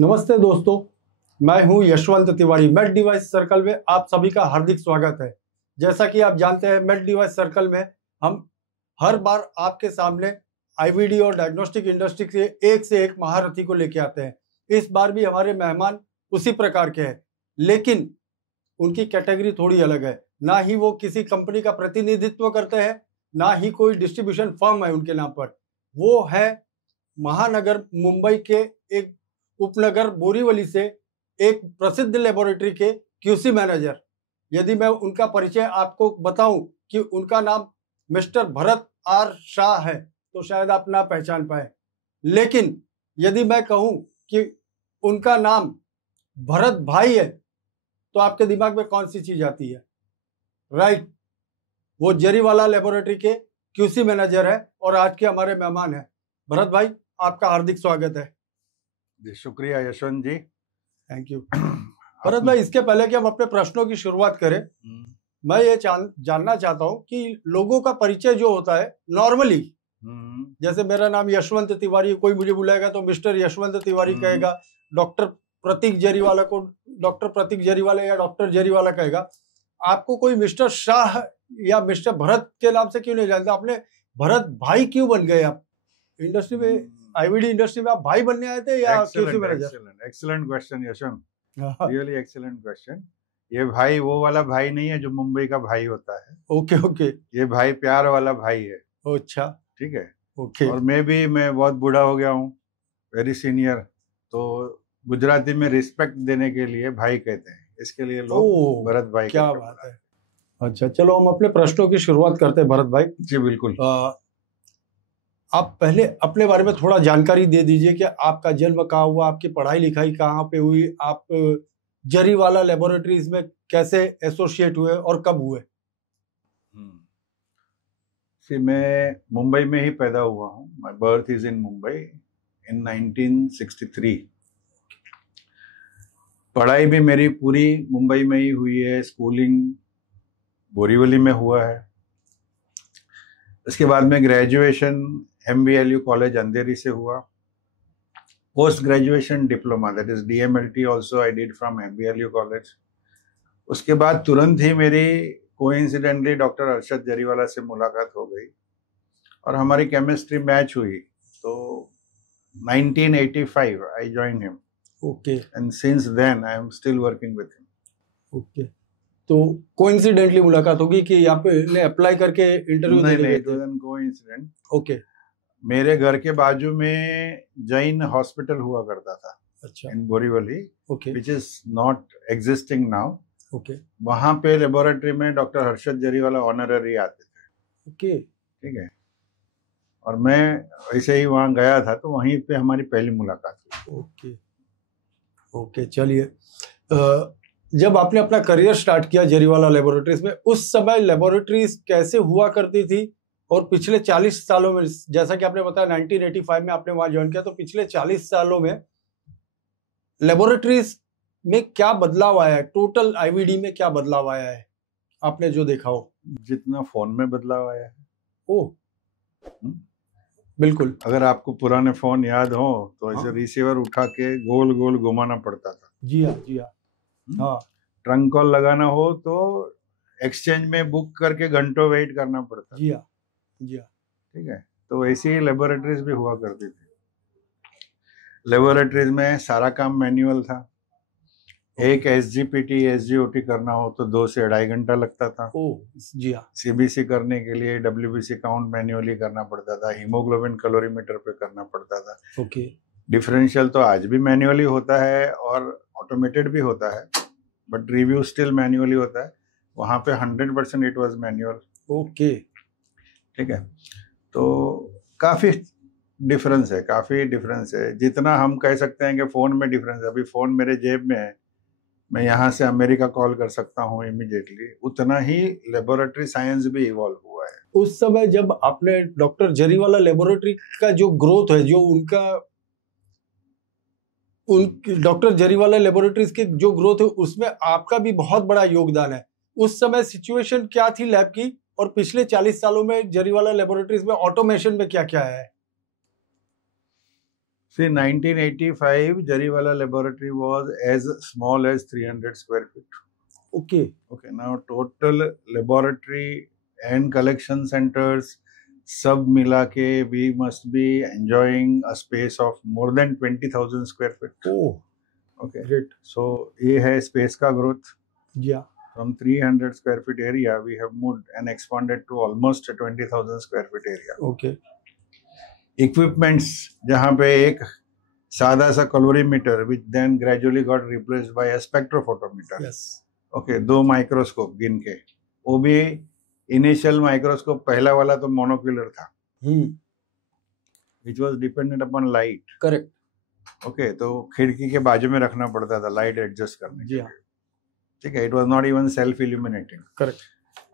नमस्ते दोस्तों, मैं हूं Yashwant Tiwari. Made device circle में आप सभी का हार्दिक स्वागत है। जैसा कि आप जानते हैं, मेड डिवाइस सर्कल में हम हर बार आपके सामने आईवीडी और डायग्नोस्टिक इंडस्ट्री के एक से एक महारथी को लेके आते हैं। इस बार भी हमारे मेहमान उसी प्रकार के हैं, लेकिन उनकी कैटेगरी थोड़ी अलग है। ना ही वो किसी कंपनी का प्रतिनिधित्व करते हैं, ना ही कोई डिस्ट्रीब्यूशन फर्म है उनके नाम पर। वो है महानगर मुंबई के एक उपनगर बोरीवली से एक प्रसिद्ध लेबोरेटरी के क्यूसी मैनेजर। यदि मैं उनका परिचय आपको बताऊं कि उनका नाम मिस्टर भरत आर शाह है, तो शायद आप ना पहचान पाए। लेकिन यदि मैं कहूं कि उनका नाम भरत भाई है, तो आपके दिमाग में कौन सी चीज आती है? राइट, वो जरीवाला लेबोरेटरी के क्यूसी मैनेजर है और आज के हमारे मेहमान हैं। भरत भाई, आपका हार्दिक स्वागत है। जी शुक्रिया यशवंत जी, थैंक यू। भरत भाई, इसके पहले कि हम अपने प्रश्नों की शुरुआत करें, मैं ये जानना चाहता हूँ कि लोगों का परिचय जो होता है नॉर्मली, जैसे मेरा नाम यशवंत तिवारी, कोई मुझे बुलाएगा तो मिस्टर यशवंत तिवारी कहेगा, डॉक्टर प्रतीक जरीवाला को डॉक्टर प्रतीक जरीवाला या डॉक्टर जरीवाला कहेगा। आपको कोई मिस्टर शाह या मिस्टर भरत के नाम से क्यों नहीं जानता? आपने भरत भाई क्यों बन गए? आप इंडस्ट्री में, आईवीडी इंडस्ट्री में आप भाई बनने आए थे या QC manager? Excellent question Yashwant, really excellent question. ये भाई वो वाला भाई नहीं है जो मुंबई का भाई होता है। ओके ओके, ये भाई प्यार वाला भाई है। अच्छा, ठीक है, ओके। और मैं बहुत बूढ़ा हो गया हूँ, वेरी सीनियर, तो गुजराती में रिस्पेक्ट देने के लिए भाई कहते हैं, इसके लिए लोग भरत भाई। क्या बात है। अच्छा, चलो हम अपने प्रश्नों की शुरुआत करते हैं भरत भाई। जी बिल्कुल। आप पहले अपने बारे में थोड़ा जानकारी दे दीजिए कि आपका जन्म कहाँ हुआ, आपकी पढ़ाई लिखाई कहाँ पे हुई, आप जरीवाला लेबोरेटरीज में कैसे एसोसिएट हुए और कब हुए? मैं मुंबई में ही पैदा हुआ हूँ। My birth is in Mumbai in 1963। पढ़ाई भी मेरी पूरी मुंबई में ही हुई है। स्कूलिंग बोरीवली में हुआ है। इसके बाद में ग्रेजुएशन MVLU कॉलेज अंधेरी से हुआ। Post graduation diploma, that is DMLT also I did from MVLU college. उसके बाद तुरंत ही मेरी कोइंसिडेंटली डॉक्टर अरशद जरीवाला से मुलाकात हो गई और हमारी केमिस्ट्री मैच हुई। तो 1985 I join him. Okay, and since then I am still working with him. Okay, तो कोइंसिडेंटली मुलाकात होगी कि यहाँ पे अप्लाई करके इंटरव्यू देने गए थे? नहीं, कोइंसिडेंट। ओके। मेरे घर के बाजू में जैन हॉस्पिटल हुआ करता था। अच्छा, in Borivali, okay, which is not existing now. Okay, वहां पे लेबोरेटरी में डॉक्टर हर्षद जरीवाला ऑनररी आते थे। ओके, ठीक है, और मैं ऐसे ही वहां गया था, तो वहीं पे हमारी पहली मुलाकात हुई। Okay, okay. चलिए, जब आपने अपना करियर स्टार्ट किया जरीवाला लेबोरेटरीज में, उस समय लेबोरेटरीज कैसे हुआ करती थी? और पिछले 40 सालों में, जैसा कि आपने बताया 1985 में आपने वहां ज्वाइन किया, तो पिछले 40 सालों में लेबोरेटरीज में क्या बदलाव आया है? टोटल आईवीडी में क्या बदलाव आया है आपने जो देखा हो? जितना फोन में बदलाव आया है। ओ, बिल्कुल। अगर आपको पुराने फोन याद हो तो ऐसे रिसीवर उठा के गोल गोल घुमाना पड़ता था। जी हाँ, जी हाँ, हाँ। ट्रंक कॉल लगाना हो तो एक्सचेंज में बुक करके घंटों वेट करना पड़ता। जी हाँ, जी हाँ। ठीक है, तो ऐसी ही लेबोरेटरीज भी हुआ करती थी। लेबोरेटरीज में सारा काम मैनुअल था। एक SGPT SGOT करना हो तो 2 से 2.5 घंटा लगता था। जी हाँ। CBC करने के लिए WBC काउंट मैन्युअली करना पड़ता था। हीमोग्लोबिन कैलोरीमीटर पे करना पड़ता था। ओके। डिफरेंशियल तो आज भी मैन्युअली होता है और ऑटोमेटेड भी होता है, बट रिव्यू स्टिल मैन्युअली होता है। वहाँ पे 100% इट वाज मैन्युअल। ओके, ठीक है, तो काफ़ी डिफरेंस है। जितना हम कह सकते हैं कि फ़ोन में डिफरेंस है, अभी फ़ोन मेरे जेब में है, मैं यहाँ से अमेरिका कॉल कर सकता हूँ इमीडिएटली, उतना ही लेबोरेटरी साइंस भी इवॉल्व हुआ है। उस समय जब आपने डॉक्टर जरीवाला लेबोरेटरी का जो ग्रोथ है, जो डॉक्टर जरीवाला लेबोरेटरीज के जो ग्रोथ है, उसमें आपका भी बहुत बड़ा योगदान है। उस समय सिचुएशन क्या थी लैब की, और पिछले 40 सालों में जरीवाला लेबोरेटरीज में ऑटोमेशन में क्या क्या है? See, 1985, Jariwala laboratory was as small as 300 square feet. Okay. Okay, now total laboratory and collection centers, सब मिला के we must be enjoying a space of more than 20,000 square feet. Oh, okay. Great. So ये है space का growth. Yeah. From 300 square feet area, we have moved and expanded to almost 20,000 square feet area. Okay. Equipments, जहाँ पे एक सादा सा calorimeter, which then gradually got replaced by a spectrophotometer. Yes. Okay, 2 microscope गिन के, वो भी इनिशियल माइक्रोस्कोप पहला वाला तो मोनोक्यूलर था, which was dependent upon light. Correct. Okay, तो खिड़की के बाजू में रखना पड़ता था लाइट एडजस्ट करने के लिए. ठीक है, it was not even self illuminating. Correct.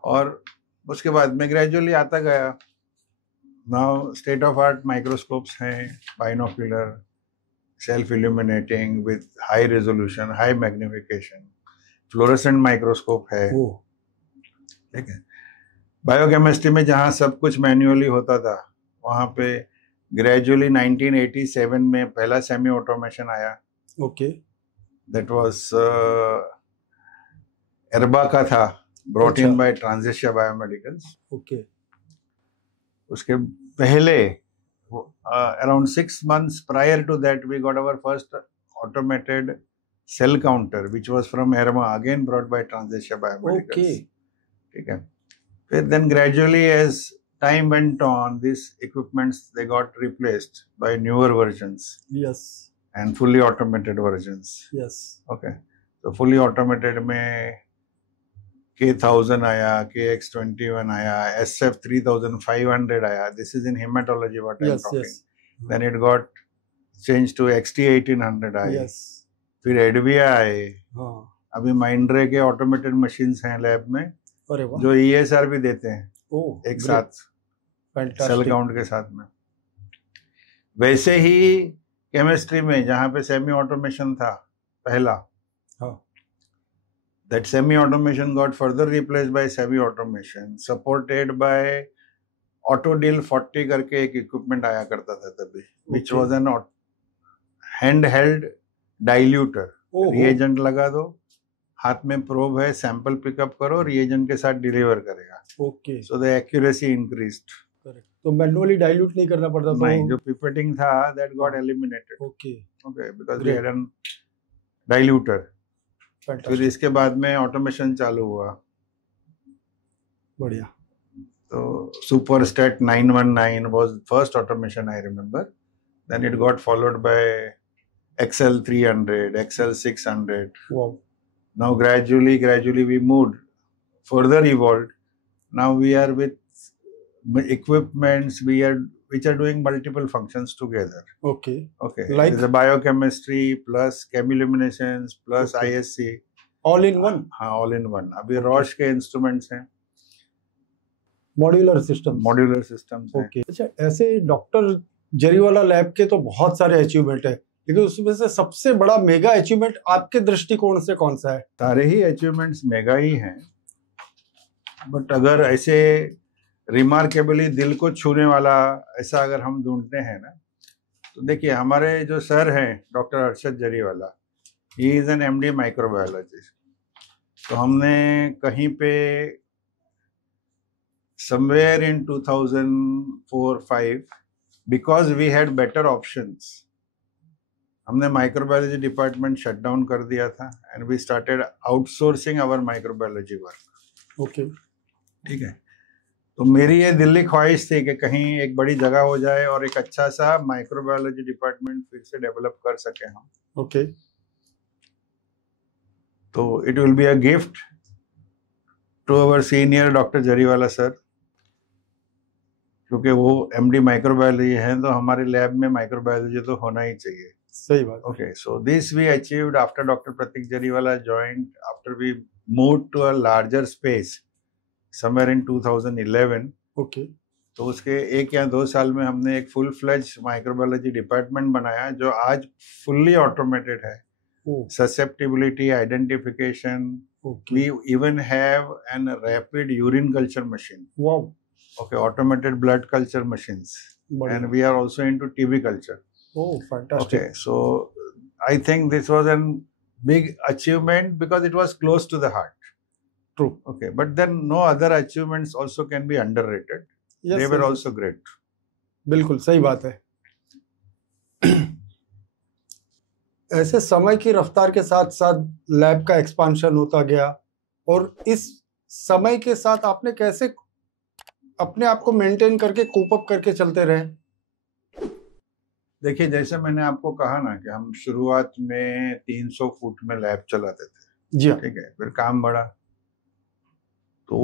और उसके बाद में ग्रेजुअली आता गया. Now state of art microscopes हैं, binocular, self illuminating with high resolution, high magnification, fluorescent microscope है. ठीक है. बायोकेमिस्ट्री में जहाँ सब कुछ मैन्युअली होता था, वहाँ पे ग्रेजुअली 1987 में पहला सेमी ऑटोमेशन आया. ओके. दैट वाज एरबा का था, brought in by Transitia बायोमेडिकल्स. Okay. उसके पहले around 6 months prior to that, we got our first automated cell counter, which was from ERMA, again brought by Transitia Biomedicals. Okay. ठीक है. फिर then gradually as time went on, these equipments they got replaced by newer versions. Yes. And fully automated versions. Yes. Okay. So fully automated में K1000 आया, KX21 आया, SF3500 आया. This is in hematology what I'm talking. Yes. Then it got changed to XT1800 आए. Yes. फिर एडविया आए. हाँ. अभी माइंड्रे के ऑटोमेटेड मशीन्स हैं लैब में, जो ESR भी देते हैं. एक साथ सेल काउंट के साथ में. वैसे ही केमिस्ट्री में जहाँ पे सेमी ऑटोमेशन था पहला, that semi-automation got further replaced by semi-automation, supported by Autodil 40 करके एक इक्विपमेंट आया करता था तभी, which was an handheld diluter. Reagent लगा दो, हाथ में प्रोब है, सैंपल पिकअप करो, रिएजेंट के साथ डिलीवर करेगा. Okay. So the accuracy increased. Correct. तो मैनुअली डाइल्यूट नहीं करना पड़ता था. नहीं, जो पिपेटिंग था that got eliminated. Okay. Okay, because we had a diluter. फिर इसके बाद में ऑटोमेशन चालू हुआ. बढ़िया. तो सुपरस्टेट 919 was first automation I remember. Then it got followed by XL 300, XL 600. Wow. Now gradually we moved, further evolved. Now we are with equipments which are doing multiple functions together. Okay. Like the biochemistry plus chemiluminescence plus ISC. All in one. हाँ, all in one. अभी Roche के instruments हैं. Modular systems हैं. Okay. अच्छा, ऐसे doctor Jariwala lab के तो बहुत सारे अचीवमेंट है, लेकिन उसमें से सबसे बड़ा मेगा अचीवमेंट आपके दृष्टिकोण से कौन सा है? सारे ही अचीवमेंट्स मेगा ही हैं, बट अगर ऐसे रिमार्केबली दिल को छूने वाला ऐसा अगर हम ढूंढते हैं ना, तो देखिए हमारे जो सर हैं doctor Arshad Jariwala, he is an MD microbiologist. तो हमने कहीं पे somewhere in 2004-5, because we had better options, हमने माइक्रोबायोलॉजी डिपार्टमेंट शट डाउन कर दिया था and we started outsourcing our microbiology work. Okay. ठीक है. तो मेरी ये दिल्ली ख्वाहिश थी कि कहीं एक बड़ी जगह हो जाए और एक अच्छा सा माइक्रोबायोलॉजी डिपार्टमेंट फिर से डेवलप कर सके हम. ओके. तो it will be a gift to our senior doctor Jariwala sir, क्योंकि वो MD माइक्रोबायोलॉजी हैं, तो हमारे लैब में माइक्रोबायोलॉजी तो होना ही चाहिए. सही बात. Okay, so this we achieved after Dr. Pratik Jariwala joined, after we moved to a larger space somewhere in 2011. Okay. तो उसके 1 या 2 साल में हमने एक फुल फ्लेज माइक्रोबायोलॉजी डिपार्टमेंट बनाया जो आज फुल्ली ऑटोमेटेड है. Susceptibility identification. Okay. We even have an rapid urine culture machine. Wow. Okay, automated blood culture machines. And we are also into TB culture. Oh, fantastic. Okay, so I think this was a big achievement because it was close to the heart. True. Okay, but then no other achievements also can be underrated. Yes, They were yes, also yes. great. बिल्कुल सही बात है। ऐसे समय की रफ्तार के साथ साथ लैब का एक्सपांशन होता गया, और इस समय के साथ आपने कैसे अपने आप को मेंटेन करके कोप अप करके चलते रहे? देखिए, जैसे मैंने आपको कहा ना कि हम शुरुआत में 300 फुट में लैब चलाते थे। जी हाँ। ठीक है, फिर काम बढ़ा, तो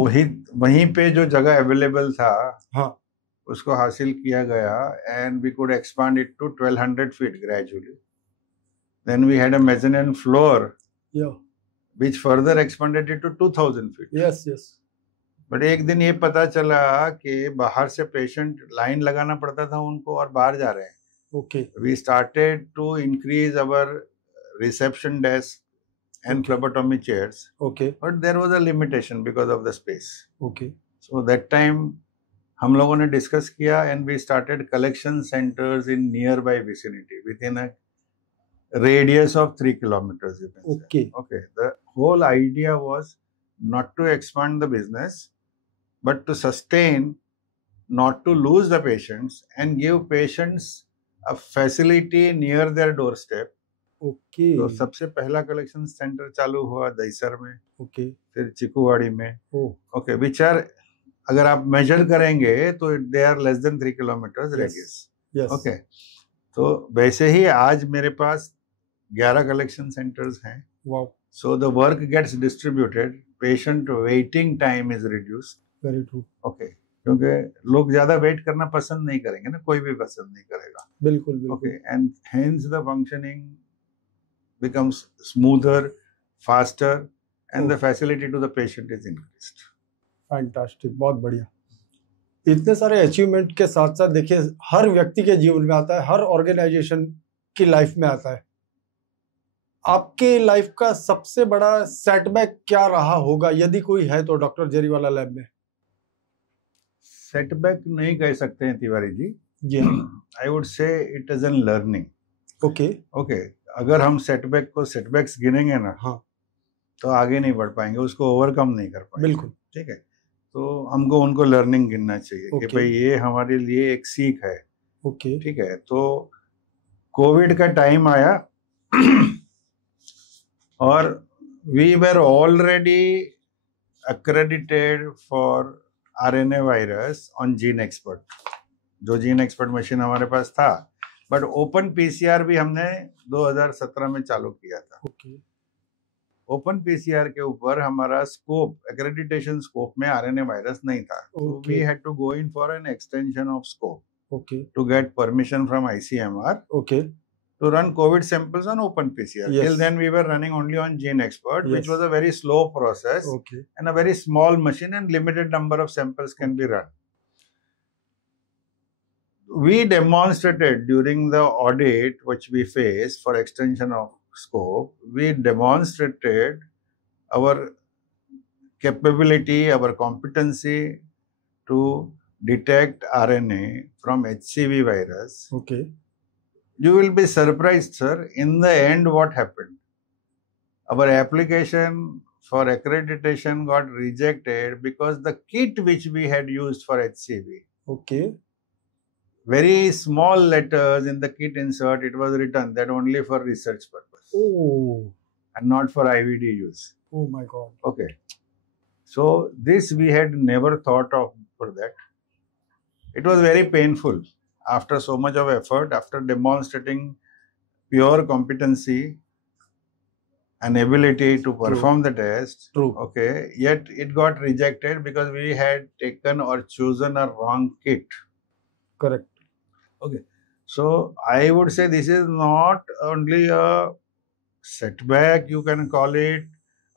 वहीं पे जो जगह अवेलेबल था, हाँ, उसको हासिल किया गया, and we could expand it to 1200 feet gradually. Then we had a mezzanine floor, yeah, which further expanded it to 2000 feet. yes, yes. But एक दिन ये पता चला कि बाहर से पेशेंट लाइन लगाना पड़ता था उनको, और बाहर जा रहे हैं. Okay, We started to increase our reception desk and Okay. phlebotomy chairs, okay, but there was a limitation because of the space. okay, So that time हम लोगों ने डिस्कस किया, and we started collection centers in nearby vicinity within a radius of 3 kilometers, you can say. okay, Okay. The whole idea was not to expand the business, but to sustain, not to lose the patients, and give patients a facility near their doorstep. okay, तो सबसे पहला collection centre चालू हुआ दहीसर में, okay. फिर चिकुवाड़ी में. Oh, okay, which are, अगर आप मेजर करेंगे तो they are less than 3 kilometres radius. yes. Okay, तो वैसे ही आज मेरे पास 11 कलेक्शन सेंटर्स हैं. Wow, So the work gets distributed, patient waiting time is reduced. very true. Okay, क्योंकि लोग ज्यादा वेट करना पसंद नहीं करेंगे ना, कोई भी पसंद नहीं करेगा. बिल्कुल, बिल्कुल. Okay, and hence the functioning becomes smoother, faster, and the facility to the patient is increased. Fantastic, बहुत बढ़िया. इतने सारे अचीवमेंट के साथ साथ देखिए, हर व्यक्ति के जीवन में आता है, हर ऑर्गेनाइजेशन की लाइफ में आता है. आपके लाइफ का सबसे बड़ा सेटबैक क्या रहा होगा, यदि कोई है तो, डॉक्टर जरीवाला लैब में? सेटबैक नहीं कह सकते हैं तिवारी जी. जी हाँ. आई वुड से it is an learning. Okay, okay, अगर हम सेटबैक को सेटबैक्स गिनेंगे ना, हाँ, तो आगे नहीं बढ़ पाएंगे, उसको ओवरकम नहीं कर पाएंगे. बिल्कुल. ठीक है, तो हमको उनको लर्निंग गिनना चाहिए कि Okay. भाई ये हमारे लिए एक सीख है. ओके, ठीक है, तो कोविड का टाइम आया और we were already accredited for RNA virus on gene expert. जो जीन एक्सपर्ट मशीन हमारे पास था, बट ओपन पीसीआर भी हमने 2017 में चालू किया था. ओके, ओपन पीसीआर के ऊपर हमारा स्कोप, एक्रेडिटेशन स्कोप में आरएनए वायरस नहीं था. We had to go in for an extension of scope okay, to get permission from ICMR okay, to run COVID samples on open PCR. Yes. Till then we were running only on Gene Expert, which Yes. was a very slow process okay, and a very small machine, and limited number of samples can be run. We demonstrated during the audit which we faced for extension of scope, we demonstrated our capability, our competency to detect RNA from HCV virus. Okay, You will be surprised, sir. In the end, what happened? Our application for accreditation got rejected because the kit which we had used for HCV, okay, very small letters in the kit insert, it was written that only for research purpose oh, and not for IVD use. Oh my God. Okay. So this we had never thought of for that. It was very painful. After so much of effort, after demonstrating pure competency and ability to perform the test, True. okay, yet it got rejected because we had taken or chosen a wrong kit. Correct. Okay, so I would say this is not only a setback, you can call it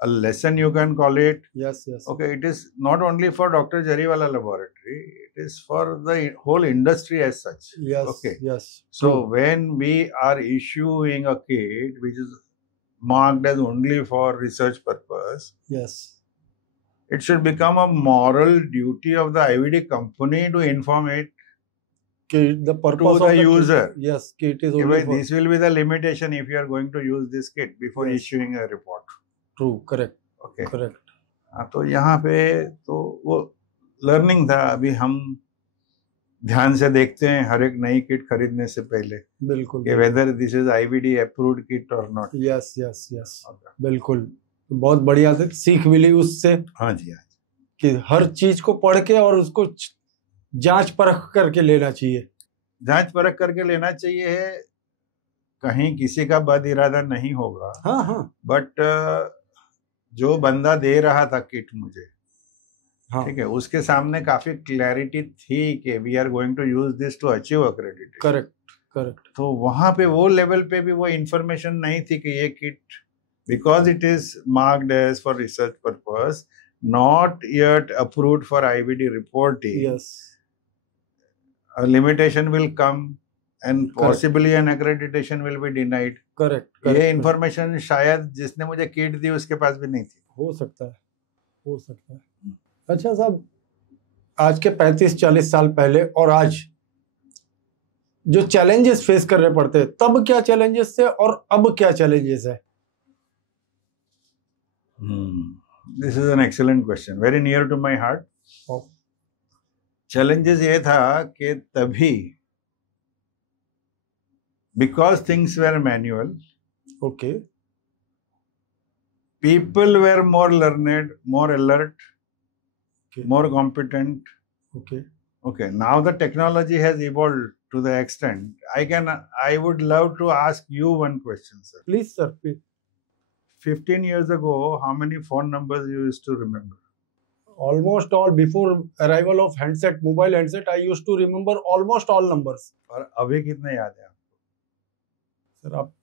a lesson, you can call it. Yes, yes. Okay, it is not only for Dr. Jariwala laboratory, it is for the whole industry as such. Yes, Okay. Yes. So when we are issuing a kit which is marked as only for research purpose, yes, it should become a moral duty of the IVD company to inform it कि the to purpose the of the user. kit, yes, kit is कि only भाई for this will be the limitation if you are going to use this kit before Yes. issuing a report. true, correct, Okay. correct. हाँ, तो यहाँ पे तो वो learning था. अभी हम ध्यान से देखते हैं हर एक नई किट खरीदने से पहले बिल्कुल कि whether this is IVD approved kit और नॉट. यस यस यस बिल्कुल. तो बहुत बढ़िया से सीख मिली उससे हाँ जी, हाँ जी. कि हर चीज को पढ़ के और उसको जांच परख करके लेना चाहिए. जांच परख करके लेना चाहिए है. कहीं किसी का बद इरादा नहीं होगा. हाँ हाँ बट जो बंदा दे रहा था किट मुझे, हाँ ठीक है, उसके सामने काफी क्लैरिटी थी कि we are going to use this to achieve accreditation. Correct correct. तो वहां पे वो लेवल पे भी वो इंफॉर्मेशन नहीं थी कि ये kit because it is marked as for research purpose not yet approved for IVD reporting. Yes a limitation will come and Correct. possibly an accreditation will be denied. Correct. ये information शायद जिसने मुझे kit दी उसके पास भी नहीं थी. हो सकता है, हो सकता है. अच्छा साहब, आज के 35-40 साल पहले और आज जो चैलेंजेस फेस करने पड़ते हैं, तब क्या चैलेंजेस थे और अब क्या चैलेंजेस है? This is an excellent question, very near to my heart. Challenges ये था कि तभी because things were manual, okay, people were more learned, more alert, Okay. more competent. Okay. Okay, now the technology has evolved to the extent I would love to ask you one question, sir. Please sir, please. 15 years ago, how many phone numbers you used to remember? Almost all. Before arrival of handset, mobile handset, I used to remember almost all numbers. और अभी कितने याद है आपको? Sir आप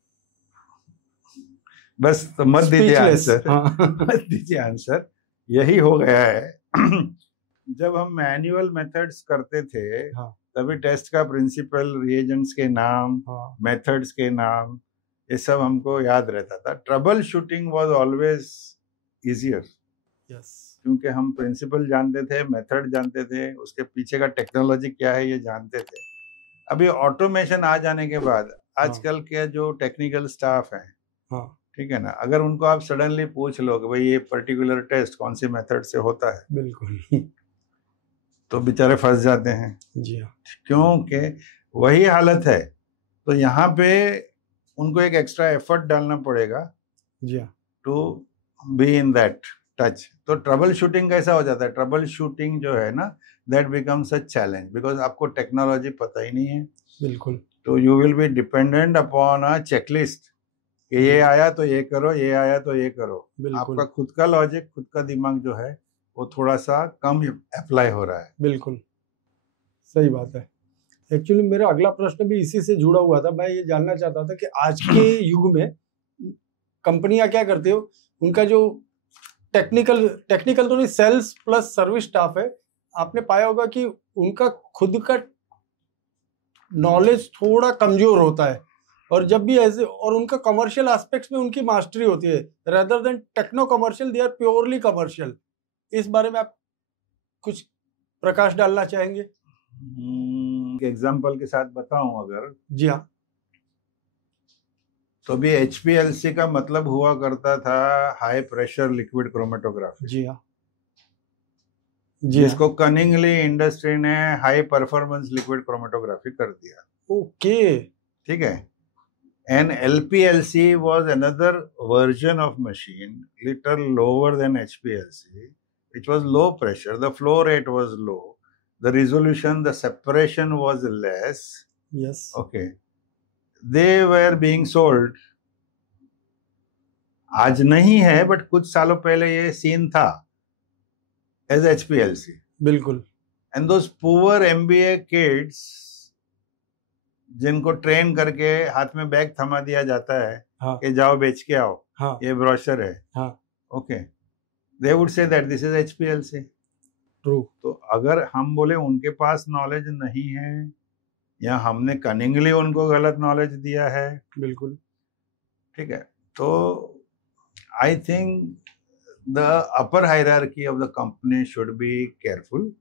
बस तो मत दीजिए speechless. आंसर. हाँ. मत दीजिए आंसर. यही हो गया है. जब हम मैनुअल मेथड्स करते थे, हाँ. तभी टेस्ट का प्रिंसिपल, रिएजेंट्स के नाम, हाँ. मेथड्स के नाम, ये सब हमको याद रहता था. Trouble shooting was always easier, yes. क्योंकि हम प्रिंसिपल जानते थे, मेथड जानते थे, उसके पीछे का टेक्नोलॉजी क्या है ये जानते थे. अभी ऑटोमेशन आ जाने के बाद आजकल के जो टेक्निकल स्टाफ हैं, हाँ. ठीक है ना, अगर उनको आप सडनली पूछ लो कि भाई ये पर्टिकुलर टेस्ट कौन सी मेथड से होता है, बिल्कुल. तो बेचारे फंस जाते हैं. जी हाँ. क्योंकि वही हालत है. तो यहाँ पे उनको एक एक्स्ट्रा एफर्ट डालना पड़ेगा जी हाँ. To be in that touch. तो ट्रबल शूटिंग कैसा हो जाता है? ट्रबल शूटिंग जो है ना, that becomes a challenge because आपको टेक्नोलॉजी पता ही नहीं है. बिल्कुल. तो you will be dependent upon a checklist कि ये आया तो ये करो, ये आया तो ये करो. बिल्कुल. आपका खुद का लॉजिक, खुद का दिमाग जो है वो थोड़ा सा कम अप्लाई हो रहा है. बिल्कुल सही बात है. एक्चुअली मेरा अगला प्रश्न भी इसी से जुड़ा हुआ था. मैं ये जानना चाहता था कि आज के युग में कंपनियां क्या करती हो, उनका जो टेक्निकल तो नहीं, सेल्स प्लस सर्विस स्टाफ है, आपने पाया होगा कि उनका खुद का नॉलेज थोड़ा कमजोर होता है, और जब भी ऐसे, और उनका कमर्शियल एस्पेक्ट्स में उनकी मास्टरी होती है, rather than techno commercial, they are purely commercial. इस बारे में आप कुछ प्रकाश डालना चाहेंगे? एग्जाम्पल के साथ बताऊं अगर, जी हाँ. तो भी HPLC का मतलब हुआ करता था हाई प्रेशर लिक्विड क्रोमेटोग्राफी. जी हाँ. जी हाँ. जिसको कनिंगली इंडस्ट्री ने हाई परफॉर्मेंस लिक्विड क्रोमेटोग्राफी कर दिया. ओके. ठीक है. And LPLC was another version of machine, little lower than HPLC, which was low pressure. The flow rate was low. The resolution, the separation was less. Yes. Okay. They were being sold. आज नहीं है, but कुछ सालों पहले ये scene था as HPLC. बिल्कुल. And those poor MBA kids जिनको ट्रेन करके हाथ में बैग थमा दिया जाता है, हाँ. कि जाओ बेच के आओ, हाँ. ये ब्रोशर है. हाँ. Okay, they would say that this is HPLC. True. तो अगर हम बोले उनके पास नॉलेज नहीं है, या हमने कनिंगली उनको गलत नॉलेज दिया है, बिल्कुल. ठीक है, तो I think the upper hierarchy of the company should be careful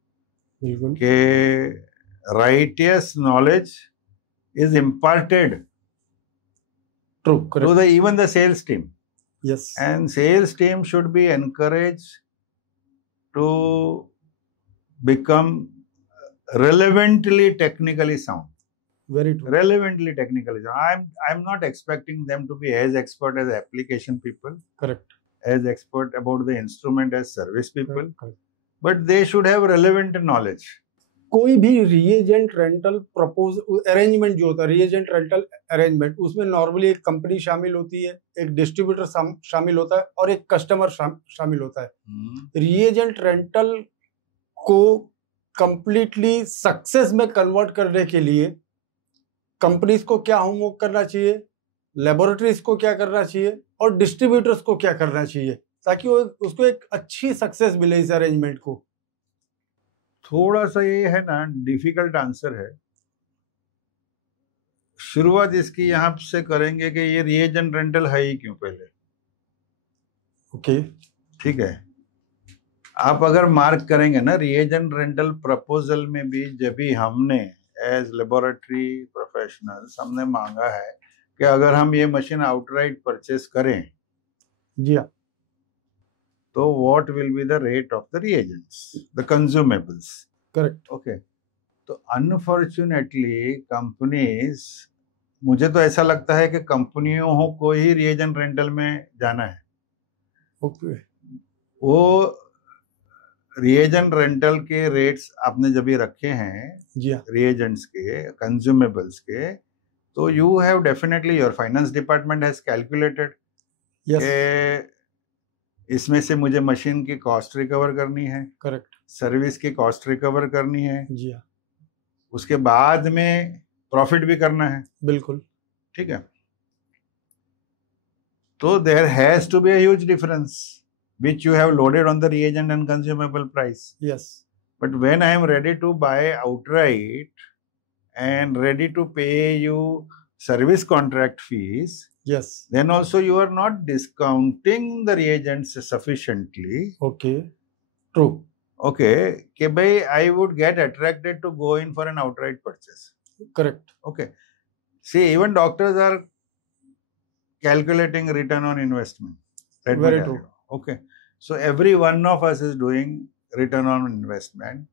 बिल्कुल. कि righteous knowledge is imparted True, to correct. even the sales team, Yes. and sales team should be encouraged to become relevantly technically sound. Very true. Relevantly technically sound. I'm not expecting them to be as expert as application people, Correct. as expert about the instrument as service people, Correct. but they should have relevant knowledge. कोई भी reagent rental propose arrangement जो होता है, reagent rental arrangement, उसमें normally एक company शामिल होती है, एक डिस्ट्रीब्यूटर शामिल होता है और एक कस्टमर शामिल होता है। रिएजेंट रेंटल को कंप्लीटली सक्सेस में कन्वर्ट करने के लिए कंपनीज को क्या होमवर्क करना चाहिए, लेबोरेटरीज को क्या करना चाहिए और डिस्ट्रीब्यूटर्स को क्या करना चाहिए, ताकि वो उसको एक अच्छी सक्सेस मिले इस अरेंजमेंट को? थोड़ा सा ये है ना, डिफिकल्ट आंसर है। शुरुआत इसकी यहाँ से करेंगे कि ये रिएजेंट रेंटल है ही क्यों पहले। ओके, ठीक है, आप अगर मार्क करेंगे ना, रिएजेंट रेंटल प्रपोजल में भी जब भी हमने एज लेबोरेटरी प्रोफेशनल्स हमने मांगा है कि अगर हम ये मशीन आउटराइट परचेस करें, जी हाँ, तो what will be the rate of the reagents, the consumables. Correct. Okay, तो अनफॉर्चुनेटली कंपनीज, मुझे तो ऐसा लगता है कि कंपनियों को ही रिएजेंट रेंटल में जाना है। ओके, वो रिएजेंट रेंटल के रेट्स आपने जब भी रखे हैं, जी हाँ, रिएजेंट्स के, कंज्यूमेबल्स के, तो you have definitely, your finance department has calculated yes, इसमें से मुझे मशीन की कॉस्ट रिकवर करनी है, करेक्ट, सर्विस की कॉस्ट रिकवर करनी है, जी हाँ, उसके बाद में प्रॉफिट भी करना है। बिल्कुल, ठीक है, तो there has to be a huge difference which you have loaded on the reagent and consumable price. Yes, But when I am ready to buy outright and ready to pay you service contract fees, yes, then also you are not discounting the reagents sufficiently. Okay, true, Okay, कि भाई I would get attracted to go in for an outright purchase. Correct, Okay, see, even doctors are calculating return on investment. Let me Very tell true. you. Okay, so every one of us is doing return on investment.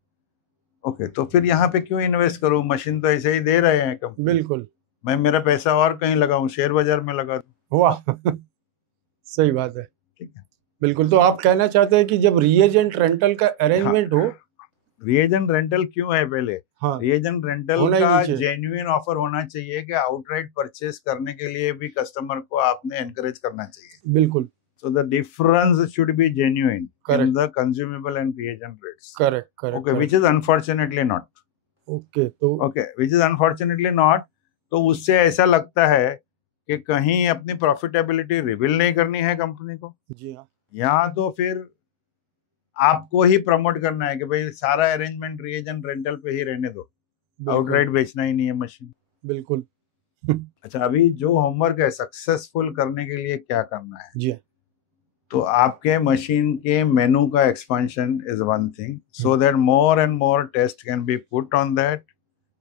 Okay, तो फिर यहाँ पे क्यों invest करूँ? Machine तो ऐसे ही दे रहे हैं कंपनी, बिल्कुल, मैं मेरा पैसा और कहीं लगाऊं, शेयर बाजार में लगा दूं। हुआ सही बात है, ठीक है, बिल्कुल। तो आप कहना चाहते हैं कि जब रिएजेंट रेंटल का अरेंजमेंट हो, रिएजेंट रेंटल क्यों है पहले? हाँ, रिएजेंट रेंटल होना ही का नहीं चाहिए। जेन्युइन ऑफर होना चाहिए कि आउटराइट परचेस करने के लिए भी कस्टमर को आपने एनकरेज करना चाहिए। बिल्कुल, So the difference should be genuine Correct. in the consumable and reagent rates. Correct, correct, Okay, which is unfortunately not. Okay, तो Okay, which is unfortunately not. तो उससे ऐसा लगता है कि कहीं अपनी प्रॉफिटेबिलिटी रिवील नहीं करनी है कंपनी को, जी हाँ, या तो फिर आपको ही प्रमोट करना है कि भाई सारा अरेंजमेंट रिएजेंट रेंटल पे ही रहने दो, आउटराइट बेचना ही नहीं है मशीन। बिल्कुल, अच्छा, अभी जो होमवर्क है सक्सेसफुल करने के लिए क्या करना है? जी हाँ, तो आपके मशीन के मेनू का expansion is one thing, so that more and more test can be put on that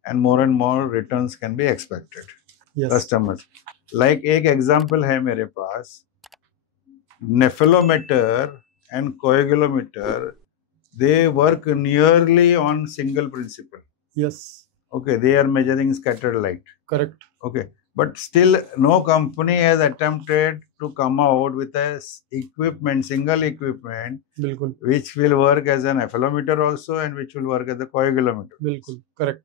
and more returns can be expected yes, customers. Like एक एग्जांपल है मेरे पास, nephelometer and coagulometer, they work nearly on single principle. Yes, Okay, they are measuring scattered light. Correct, Okay, but still no company has attempted to come out with a equipment, single equipment, बिल्कुल, which will work as an nephelometer also and which will work as a coagulometer. बिल्कुल, correct,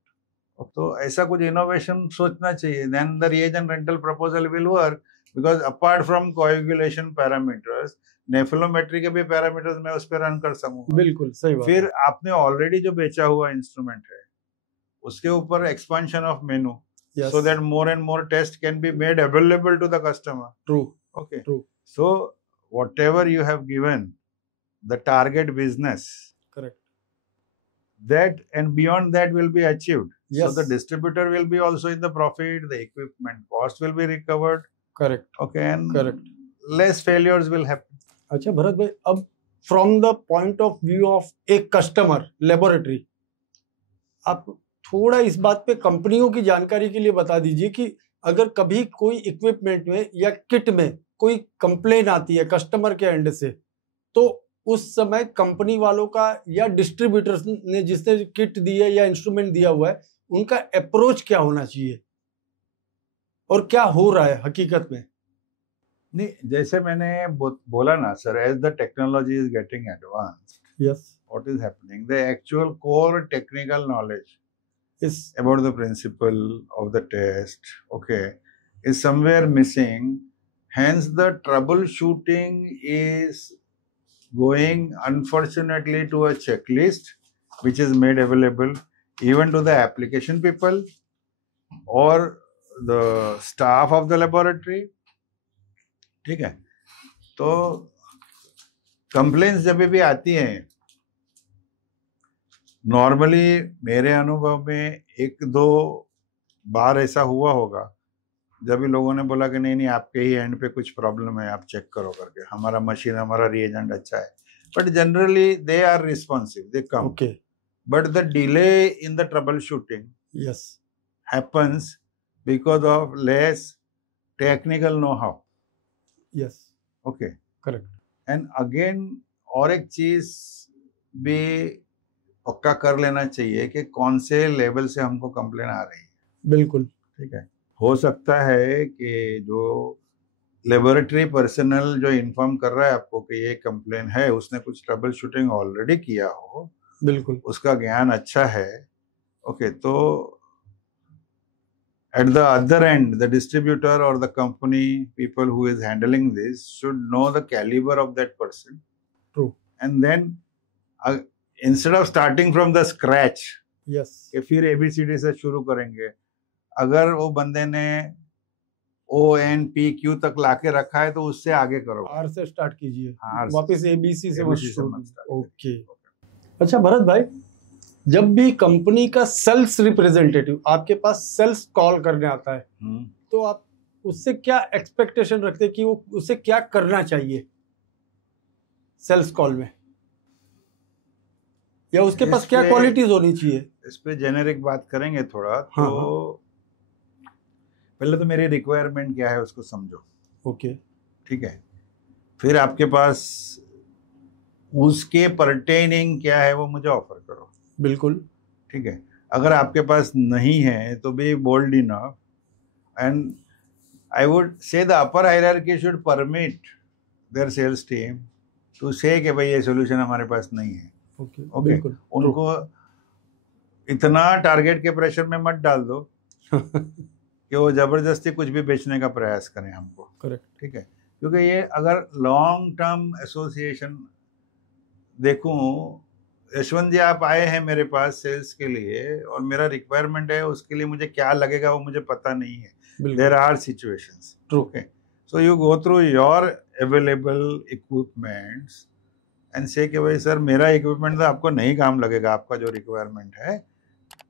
तो ऐसा कुछ innovation सोचना चाहिए, then the reagent rental proposal will work, because apart from coagulation parameters, nephelometry के भी parameters मैं उस पर रन कर सकूंगा। बिल्कुल सही बात, फिर आपने ऑलरेडी जो बेचा हुआ इंस्ट्रूमेंट है उसके ऊपर expansion of menu, yes, so that more and more tests can be made available to the customer. True, Okay, true, so whatever you have given the target business, correct, that and beyond that will be achieved. Yes. So the distributor will be also in the profit, the equipment cost will be recovered. Correct, Okay, and correct. less failures will happen. अच्छा भरत भाई, अब from the point of view of a customer laboratory, आप थोड़ा इस बात पे कंपनियों की जानकारी के लिए बता दीजिए कि अगर कभी कोई इक्विपमेंट में या किट में कोई कंप्लेन आती है कस्टमर के एंड से, तो उस समय कंपनी वालों का या डिस्ट्रीब्यूटर्स ने जिसने किट दी है या इंस्ट्रूमेंट दिया हुआ है, उनका अप्रोच क्या होना चाहिए और क्या हो रहा है हकीकत में? नहीं, जैसे मैंने बोला ना sir, as the technology is getting advance, yes, what is happening, the actual core technical knowledge इस about the principle of the test, okay, is somewhere missing. Hence the troubleshooting is going unfortunately to a checklist which is made available even to the application people or the staff of the laboratory. ठीक है, तो complaints जब भी आती हैं, normally मेरे अनुभव में 1-2 बार ऐसा हुआ होगा जब भी लोगों ने बोला कि नहीं नहीं आपके ही एंड पे कुछ प्रॉब्लम है, आप चेक करो करके, हमारा मशीन हमारा रिएजेंट अच्छा है, but generally they are responsive, they come, okay, but the delay in the trouble shooting yes, happens because of less technical know how, yes, okay, correct, and again और एक चीज भी पक्का कर लेना चाहिए कि कौन से लेवल से हमको कंप्लेन आ रही है। बिल्कुल, ठीक है, हो सकता है कि जो लेबोरेटरी पर्सनल जो इन्फॉर्म कर रहा है आपको कि ये कंप्लेन है, उसने कुछ ट्रबल शूटिंग ऑलरेडी किया हो, बिल्कुल, उसका ज्ञान अच्छा है, ओके, तो at the other end the distributor or the company people who is handling this should know the caliber of that person. True. And then instead of starting from the scratch, yes, कि फिर ABCD से शुरू करेंगे, अगर वो बंदे ने ONPQ तक लाके रखा है तो उससे आगे करो, R से स्टार्ट कीजिए, हाँ, वापस ABC से मत शुरू मत start ओके। अच्छा भरत भाई, जब भी कंपनी का सेल्स रिप्रेजेंटेटिव आपके पास सेल्स कॉल करने आता है, तो आप उससे क्या एक्सपेक्टेशन रखते हैं कि वो उसे क्या करना चाहिए सेल्स कॉल में, या उसके पास क्या क्वालिटीज होनी चाहिए? इस पे जेनेरिक बात करेंगे थोड़ा, हाँ, तो पहले तो मेरी रिक्वायरमेंट क्या है उसको समझो, ओके, ठीक है, फिर आपके पास उसके परटेनिंग क्या है वो मुझे ऑफर करो, बिल्कुल, ठीक है, अगर आपके पास नहीं है तो be bold enough, and I would say the upper hierarchy should permit their sales team to say कि भाई ये सॉल्यूशन हमारे पास नहीं है, ओके, उनको इतना टारगेट के प्रेशर में मत डाल दो कि वो जबरदस्ती कुछ भी बेचने का प्रयास करें हमको, करेक्ट, ठीक है, क्योंकि ये अगर लॉन्ग टर्म एसोसिएशन देखूं, यशवंत जी आप आए हैं मेरे पास सेल्स के लिए और मेरा रिक्वायरमेंट है, उसके लिए मुझे क्या लगेगा वो मुझे पता नहीं है, there are situations, okay, so you go through your available equipments and say कि भाई सर मेरा इक्विपमेंट तो आपको नहीं काम लगेगा, आपका जो रिक्वायरमेंट है,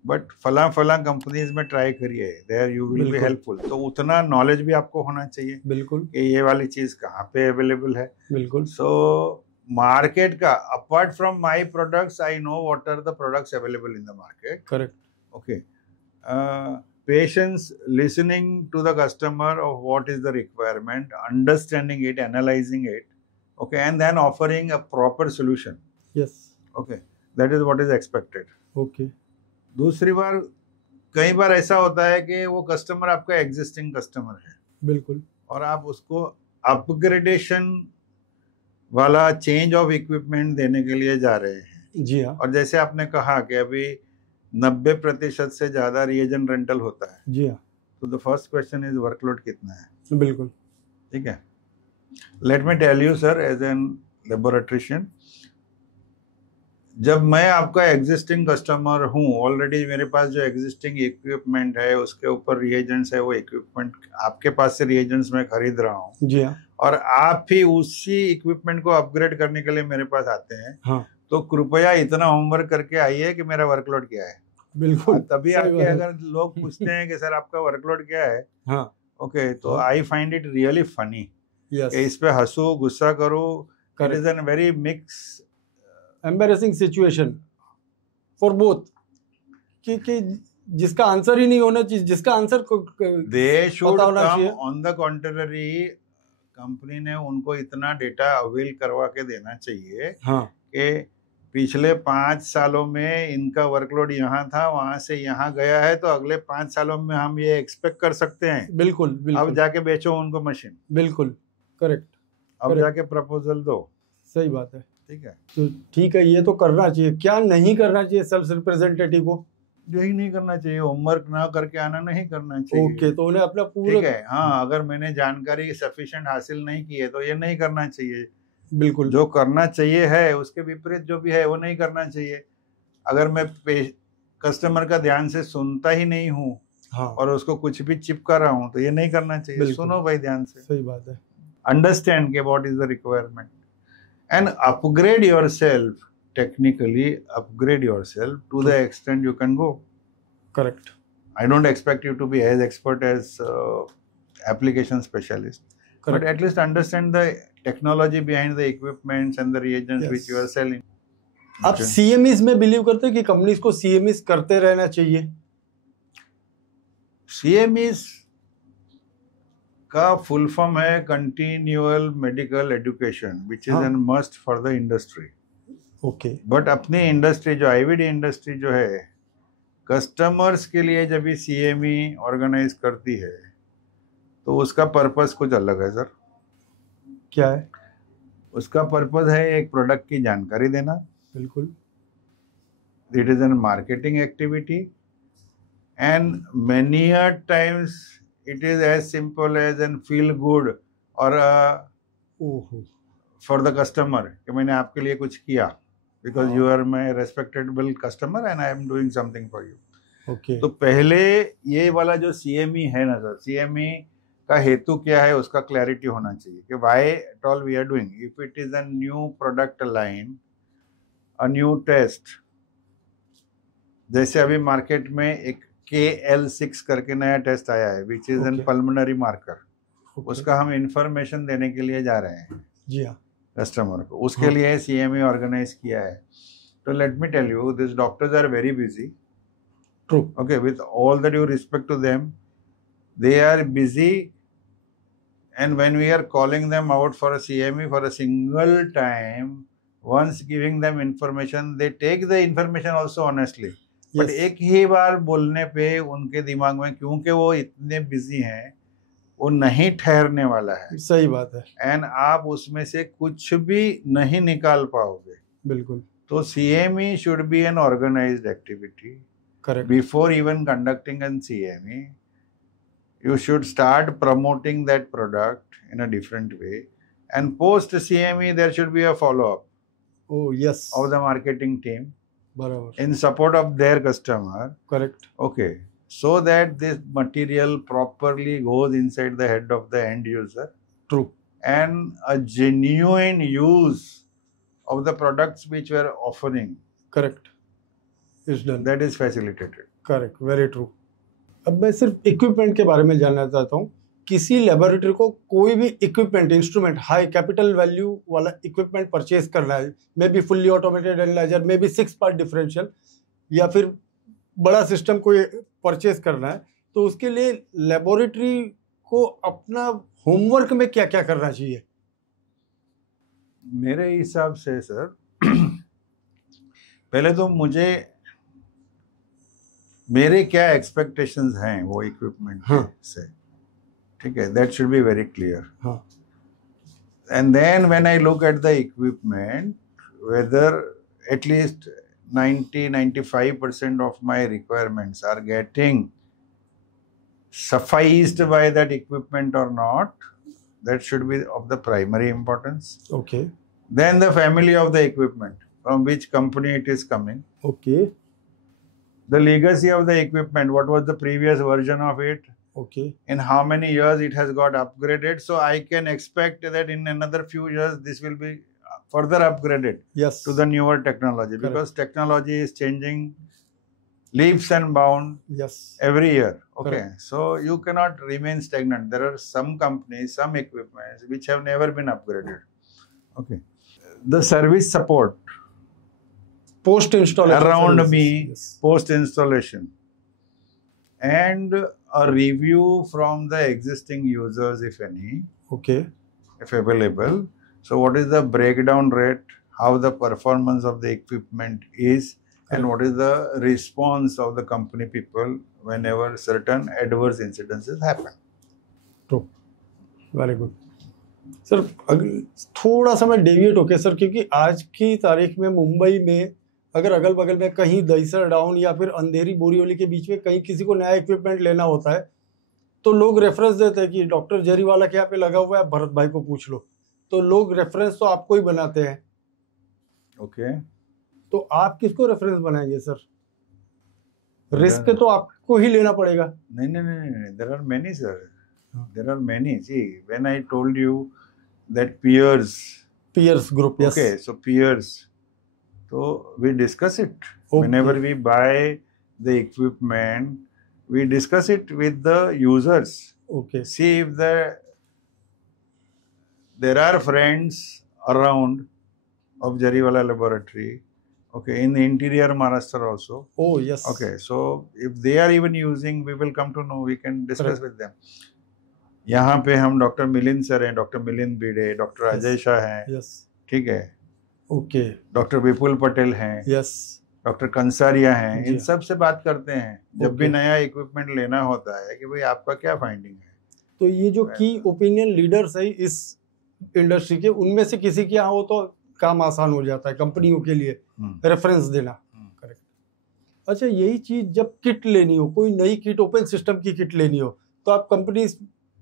बट फला फला कंपनीज में ट्राई करिए, there you will be helpful, तो उतना नॉलेज भी आपको होना चाहिए, बिल्कुल, कि ये वाली चीज कहाँ पे अवेलेबल है, बिल्कुल, सो मार्केट का apart from my products I know what are the products available in the market, correct, okay, patience, listening to the customer of what is the requirement, understanding it, analysing it, okay, and then offering a proper solution, yes, okay, that is what is expected, okay. दूसरी बार कई बार ऐसा होता है कि वो customer आपका existing customer है, बिल्कुल, और आप उसको अपग्रेडेशन वाला चेंज ऑफ इक्विपमेंट देने के लिए जा रहे हैं, जी हाँ, और जैसे आपने कहा कि अभी 90% से ज्यादा रिएजेंट रेंटल होता है, जी हाँ, तो the first question is workload कितना है, बिल्कुल, ठीक है, let me tell you sir, as an laboratorian, जब मैं आपका एग्जिस्टिंग कस्टमर हूँ, ऑलरेडी मेरे पास जो एग्जिस्टिंग इक्विपमेंट है उसके ऊपर रिएजेंट्स है, वो इक्विपमेंट आपके पास से रिएजेंट्स मैं खरीद रहा हूँ, जी हाँ, और आप भी उसी इक्विपमेंट को अपग्रेड करने के लिए मेरे पास आते हैं, हाँ, तो कृपया इतना होमवर्क करके आइए कि मेरा वर्कलोड क्या है, बिल्कुल, तभी आके अगर लोग पूछते हैं कि सर आपका वर्कलोड क्या है, हाँ, ओके, तो I find it really funny, yes. इस पे हंसो, गुस्सा करो, it is N very mix embarrassing situation for both, कि जिसका आंसर ही नहीं होना चाहिए, जिसका आंसर दे शुड पता होना कम चाहिए। ऑन द कॉन्ट्ररी, कंपनी ने उनको इतना डेटा अवेल करवा के देना चाहिए हाँ कि पिछले 5 सालों में इनका वर्कलोड यहाँ था, वहां से यहाँ गया है, तो अगले 5 सालों में हम ये एक्सपेक्ट कर सकते हैं। बिल्कुल अब बिल्कुल जाके बेचो उनको मशीन, बिल्कुल करेक्ट, अब correct. जाके प्रपोजल दो। सही बात है। ठीक है, तो ठीक है, ये तो करना चाहिए। क्या नहीं करना चाहिए सेल्स रिप्रेजेंटेटिव को? यही नहीं करना चाहिए, होमवर्क ना करके आना नहीं करना चाहिए। ओके, तो उन्हें अपना पूरा, ठीक है, हाँ, अगर मैंने जानकारी सफिशिएंट हासिल नहीं की है तो ये नहीं करना चाहिए। बिल्कुल जो करना चाहिए है उसके विपरीत जो भी है वो नहीं करना चाहिए। अगर मैं कस्टमर का ध्यान से सुनता ही नहीं हूँ हाँ और उसको कुछ भी चिपका रहा हूँ तो ये नहीं करना चाहिए। बिल्कुल। सुनो भाई ध्यान से, सही बात है। अंडरस्टैंड के what is the requirement and upgrade yourself, technically upgrade yourself to the extent you can go. Correct. I don't expect you to be as expert as application specialist, Correct. but at least understand the technology behind the equipments and the reagents Yes. which you are selling. आप CMEs में believe करते हैं कि companies को CMEs करते रहना चाहिए? CMEs का फुल फॉर्म है continual medical education, which is a must for the industry. Okay. But अपनी इंडस्ट्री जो IVD इंडस्ट्री जो है, कस्टमर्स के लिए जब भी CME ऑर्गेनाइज करती है तो उसका पर्पस कुछ अलग है सर। क्या है? उसका पर्पस है एक प्रोडक्ट की जानकारी देना। बिल्कुल। It is an marketing activity and many a times it is as simple as an feel good और फॉर द कस्टमर कि मैंने आपके लिए कुछ किया, because you are my respectable customer and I am doing something for you. Okay. तो पहले ये वाला जो CME है ना सर, CME का हेतु क्या है उसका क्लैरिटी होना चाहिए कि why at all we are doing. If it is a new product line, a new test, जैसे अभी मार्केट में एक KL6 करके नया टेस्ट आया है which is an pulmonary marker. उसका हम इंफॉर्मेशन देने के लिए जा रहे हैं। जी हाँ, कस्टमर को, उसके लिए CME ऑर्गेनाइज किया है। तो let me tell you, this doctors are very busy. True. Okay, with all the due respect to them, they are busy and when we are calling them out for a CME for a single time, once giving them information, they take the information also honestly. But एक ही बार बोलने पे उनके दिमाग में, क्योंकि वो इतने बिजी हैं, वो नहीं ठहरने वाला है। सही बात है। एंड आप उसमें से कुछ भी नहीं निकाल पाओगे। बिल्कुल। तो CME should be an organised activity. Correct. Before even conducting an CME, you should start promoting that product in a different way, and post CME there should be a follow-up. Oh yes. Of the marketing team. बराबर। In support of their customer. Correct. Okay. So that this material properly goes inside the head of the end user. True. And a genuine use of the products which we are offering. Correct. Is done. That is facilitated. Correct. Very true. अब मैं सिर्फ equipment के बारे में जानना चाहता हूँ। किसी लेबोरेटरी को कोई भी equipment, instrument, high capital value वाला इक्विपमेंट परचेज करना है, may be fully automated analyser, may be 6 part differential, या फिर बड़ा सिस्टम कोई परचेज करना है, तो उसके लिए लेबोरेटरी को अपना होमवर्क में क्या क्या करना चाहिए? मेरे हिसाब से सर, पहले तो मुझे मेरे क्या एक्सपेक्टेशंस हैं वो इक्विपमेंट से, ठीक है, that should be very clear. And then when I look at the equipment, whether at least 90-95% of my requirements are getting sufficed by that equipment or not, that should be of the primary importance. Okay. Then the family of the equipment, from which company it is coming. Okay. The legacy of the equipment, what was the previous version of it? Okay. In how many years it has got upgraded, so I can expect that in another few years this will be further upgraded. Yes. To the newer technology. Correct. Because technology is changing leaps and bounds. Yes. Every year. Okay. Correct. So you cannot remain stagnant. There are some companies, some equipments which have never been upgraded. Okay. The service support post installation around services. me Yes. post installation, and a review from the existing users, if any, Okay. if available. So what is the breakdown rate, how the performance of the equipment is, and what is the response of the company people whenever certain adverse incidences happen. True. Very good. Sir थोड़ा सा मैं deviate होके sir, क्योंकि आज की तारीख में मुंबई में अगर अगल बगल में कहीं दहीसर डाउन या फिर अंधेरी बोरीवली के बीच में कहीं किसी को नया इक्विपमेंट लेना होता है तो लोग रेफरेंस देते हैं कि डॉक्टर जरीवाला के यहाँ पे लगा हुआ है, भरत भाई को पूछ लो। तो लोग रेफरेंस तो आपको ही बनाते हैं। ओके, तो आप किसको रेफरेंस बनाएंगे सर? रिस्क तो आपको ही लेना पड़ेगा। नहीं नहीं नहीं नहीं, there are many, sir. There are many. See, when I told you that peers group, yes. Okay, so peers. So we discuss it. Okay. Whenever we buy the equipment, we discuss it with the users. Okay. See if there are friends around of Jariwala laboratory. Okay, in the interior Maharashtra also. Oh yes. Okay, so if they are even using, we will come to know. We can discuss with them. यहाँ पे हम doctor Milind sir हैं, doctor Milind बीडे, doctor Ajay Shah हैं, ठीक है, okay, doctor विपुल पटेल हैं, yes, doctor कंसारिया हैं, इन सब से बात करते हैं जब भी नया इक्विपमेंट लेना होता है कि भाई आपका क्या फाइंडिंग है। तो ये जो की ओपिनियन लीडर्स है इस इंडस्ट्री के, उनमें से किसी के यहाँ हो तो काम आसान हो जाता है कंपनियों के लिए रेफरेंस देना। करेक्ट। अच्छा, यही चीज जब किट लेनी हो, कोई नई किट, ओपन सिस्टम की किट लेनी हो, तो आप कंपनी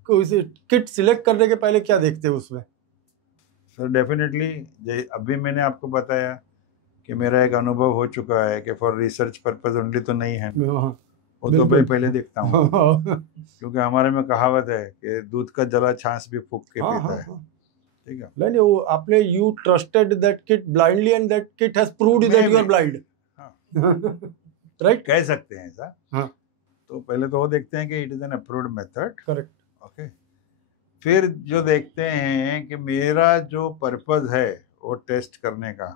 को इसे किट सिलेक्ट करने के पहले क्या देखते हो उसमें? सर डेफिनेटली, अभी मैंने आपको बताया कि मेरा एक अनुभव हो चुका है कि फॉर रिसर्च पर्पस ओनली तो नहीं है, वो तो मैं पहले देखता हूँ क्योंकि हमारे में कहावत है कि दूध का जला छाछ भी फूंक के पीता है, ठीक है। नहीं, वो आपने you trusted that kit blindly and that kit has proved that you are blind, right, कह सकते हैं सर। हाँ, तो पहले तो वो देखते हैं कि it is N approved method, correct, okay. फिर जो देखते हैं कि मेरा जो पर्पस है वो टेस्ट करने का,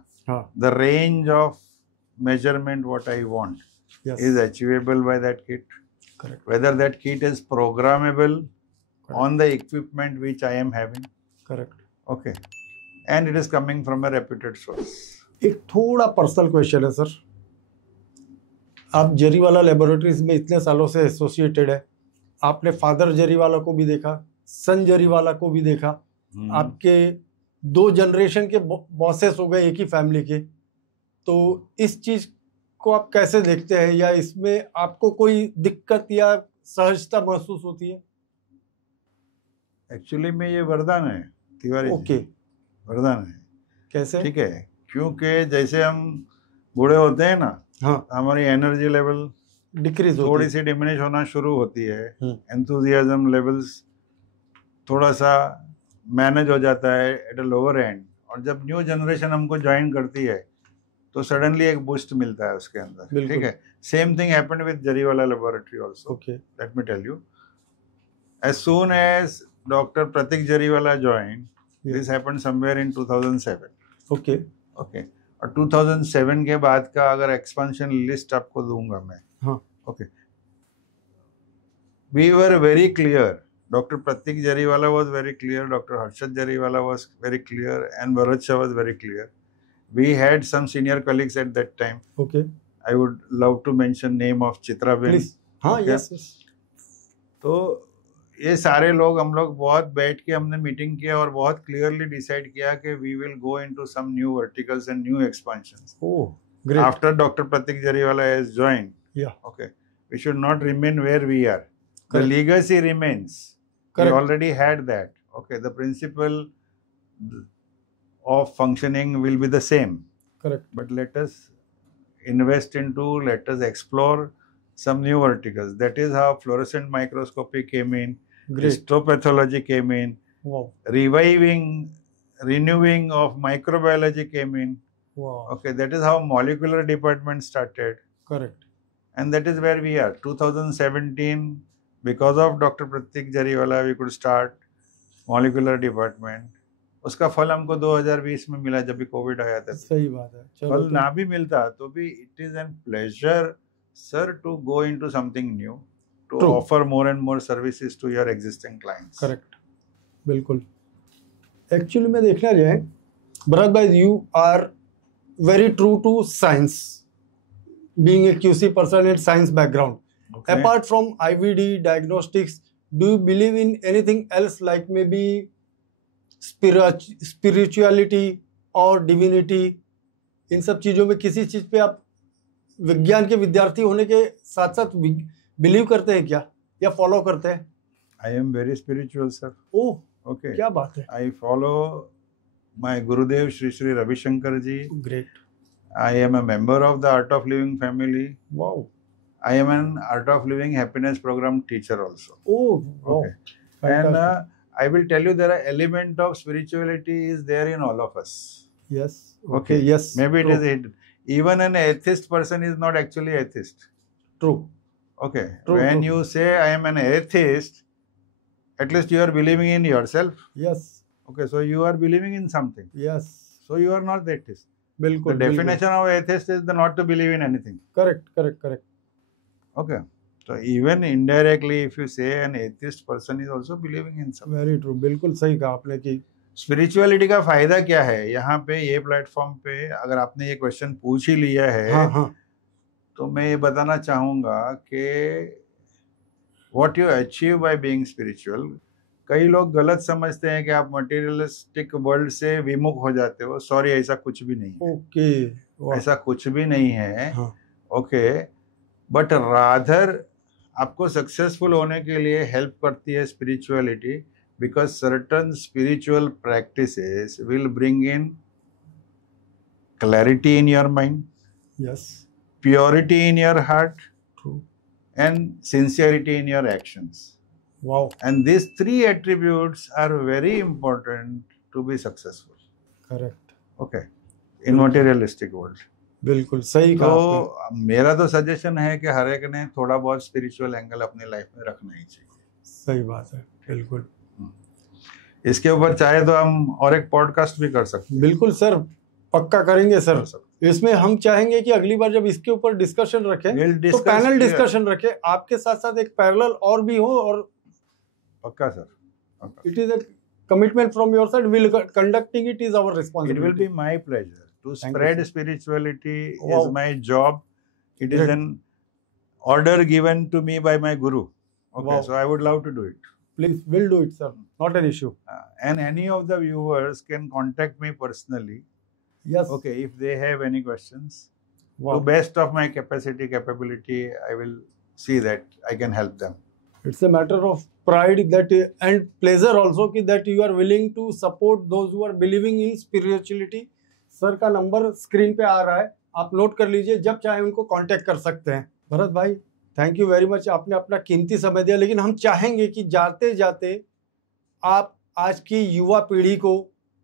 the range of measurement what I want is achievable by that kit, correct, whether that kit is programmable on the equipment which I am having, correct, okay, and it is coming from a reputed source. एक थोड़ा personal question है sir, आप Jariwala laboratories में इतने सालों से associated है, आपने फादर जरीवाला को भी देखा, सन जरीवाला को भी देखा, आपके 2 जनरेशन के बॉसेस हो गए एक ही फैमिली के, तो इस चीज को आप कैसे देखते हैं, या इसमें आपको कोई दिक्कत या सहजता महसूस होती है? एक्चुअली में ये वरदान है तिवारी, ओके, वरदान है। कैसे? ठीक है, क्योंकि जैसे हम बूढ़े होते हैं ना, हाँ, हमारी एनर्जी लेवल डिक्रीज थोड़ी सी डिमिनिश होना शुरू होती है, एंथुजियाज्म लेवल्स थोड़ा सा मैनेज हो जाता है एट अ लोअर एंड, और जब न्यू जनरेशन हमको ज्वाइन करती है तो सडनली एक बूस्ट मिलता है उसके अंदर, ठीक है। Same thing happened with Jariwala laboratory also, okay, let me tell you, as soon as doctor Pratik Jariwala join, this happened somewhere in 2007, okay, okay, और 2007 के बाद का अगर एक्सपेंशन लिस्ट आपको दूंगा मैं, हाँ, okay, we were very clear, Dr. Pratik Jariwala was very clear, Dr. Harshad Jariwala was very clear, and Bharat Shah was very clear. We had some senior colleagues at that time. Okay. I would love to mention name of Chitra Ben. Please. हाँ, yes, yes. तो ये सारे लोग, हम लोग बहुत बैठ के हमने मीटिंग किया और बहुत क्लियरली डिसाइड किया कि we will go into some new verticals and new expansions. Oh, great. After Dr. Pratik Jariwala has joined, yeah, okay, we should not remain where we are. Correct. The legacy remains. Correct. We already had that. Okay, the principle of functioning will be the same. Correct. But let us invest into, let us explore some new verticals. That is how fluorescent microscopy came in, histopathology came in, wow, renewing of microbiology came in. Wow. Okay, that is how molecular department started. Correct. And that is where we are. 2017, because of Dr. Pratik Jariwala, we could start molecular department. उसका फल हमको 2020 में मिला जब भी Covid आया था। सही बात है। चलो फल ना भी मिलता तो भी it is an pleasure sir to go into something new, to True. Offer more and more services to your existing clients. Correct, बिल्कुल। एक्चुअली में देखना जाए भरत भाई, you are very true to science, being a QC person and science background. Okay. Apart from IVD diagnostics, do you believe in anything else like maybe spirituality और divinity? इन सब चीज़ों में किसी चीज़ पे आप विज्ञान के विद्यार्थी होने के साथ साथ बिलीव करते हैं क्या, या फॉलो करते हैं? I am very spiritual, sir. Oh, Okay. क्या बात है। I follow my Gurudev Shri Shri Ravi Shankar ji. Great. I am a member of the Art of Living family. Wow. I am an Art of Living happiness program teacher also. Oh, wow. Okay. And I will tell you there are element of spirituality is there in all of us. Yes. Okay. Yes. Maybe True. it is hidden. Even an atheist person is not actually atheist. True. Okay. True, When true. you say I am an atheist, at least you are believing in yourself. Yes. Okay. So you are believing in something. Yes. So you are not the atheist. बिल्कुल। The definition of atheist is the not to believe in anything. Correct correct correct. Okay. So even indirectly, if you say an atheist person is also believing in something. Very true, बिल्कुल सही कहा आपने कि spirituality का फायदा क्या है? यहाँ पे ये प्लेटफॉर्म पे अगर आपने ये क्वेश्चन पूछ ही लिया है, हाँ हाँ, तो मैं ये बताना चाहूँगा कि what you achieve by being spiritual, कई लोग गलत समझते हैं कि आप मटेरियलिस्टिक वर्ल्ड से विमुख हो जाते हो। सॉरी, ऐसा कुछ भी नहीं है। ओके, ऐसा कुछ भी नहीं है। हाँ, ओके, बट रादर आपको सक्सेसफुल होने के लिए हेल्प करती है spirituality, because certain spiritual practices will bring in clarity in your mind, yes, purity in your heart, true, and sincerity in your actions. Wow, And these three attributes are very important to be successful. Correct, Okay. In materialistic world. बिल्कुल सही कहा आपने। तो मेरा तो suggestion है कि हर एक ने थोड़ा बहुत स्पिरिचुअल एंगल अपनी लाइफ में रखना ही चाहिए। सही बात है, बिल्कुल। इसके ऊपर चाहे तो हम और एक पॉडकास्ट भी कर सकते बिल्कुल सर, पक्का करेंगे सर। हैं। इसमें हम चाहेंगे कि अगली बार जब इसके ऊपर डिस्कशन रखें We'll तो discuss पैनल here. डिस्कशन रखें, आपके साथ साथ एक पैरेलल और भी हो, और पक्का सर, पक्का। It is a commitment from your side, will conducting it is our It will responsibility. be my pleasure to Thank you, spread sir. spirituality. Wow. Is my job. It is Great. an order given to me by my guru. Okay, Wow. so I would love to do it. Please, will do it sir, not an issue. And any of the viewers can contact me personally. Yes, Okay, if they have any questions, to wow, best of my capacity, capability, I will see that I can help them. it's a matter of pride that and pleasure also कि that you are willing to support those who are believing in spirituality. Sir का number screen पे आ रहा है, आप note कर लीजिए, जब चाहे उनको कांटेक्ट कर सकते हैं। भरत भाई, थैंक यू वेरी मच, आपने अपना कीमती समय दिया। लेकिन हम चाहेंगे कि जाते जाते आप आज की युवा पीढ़ी को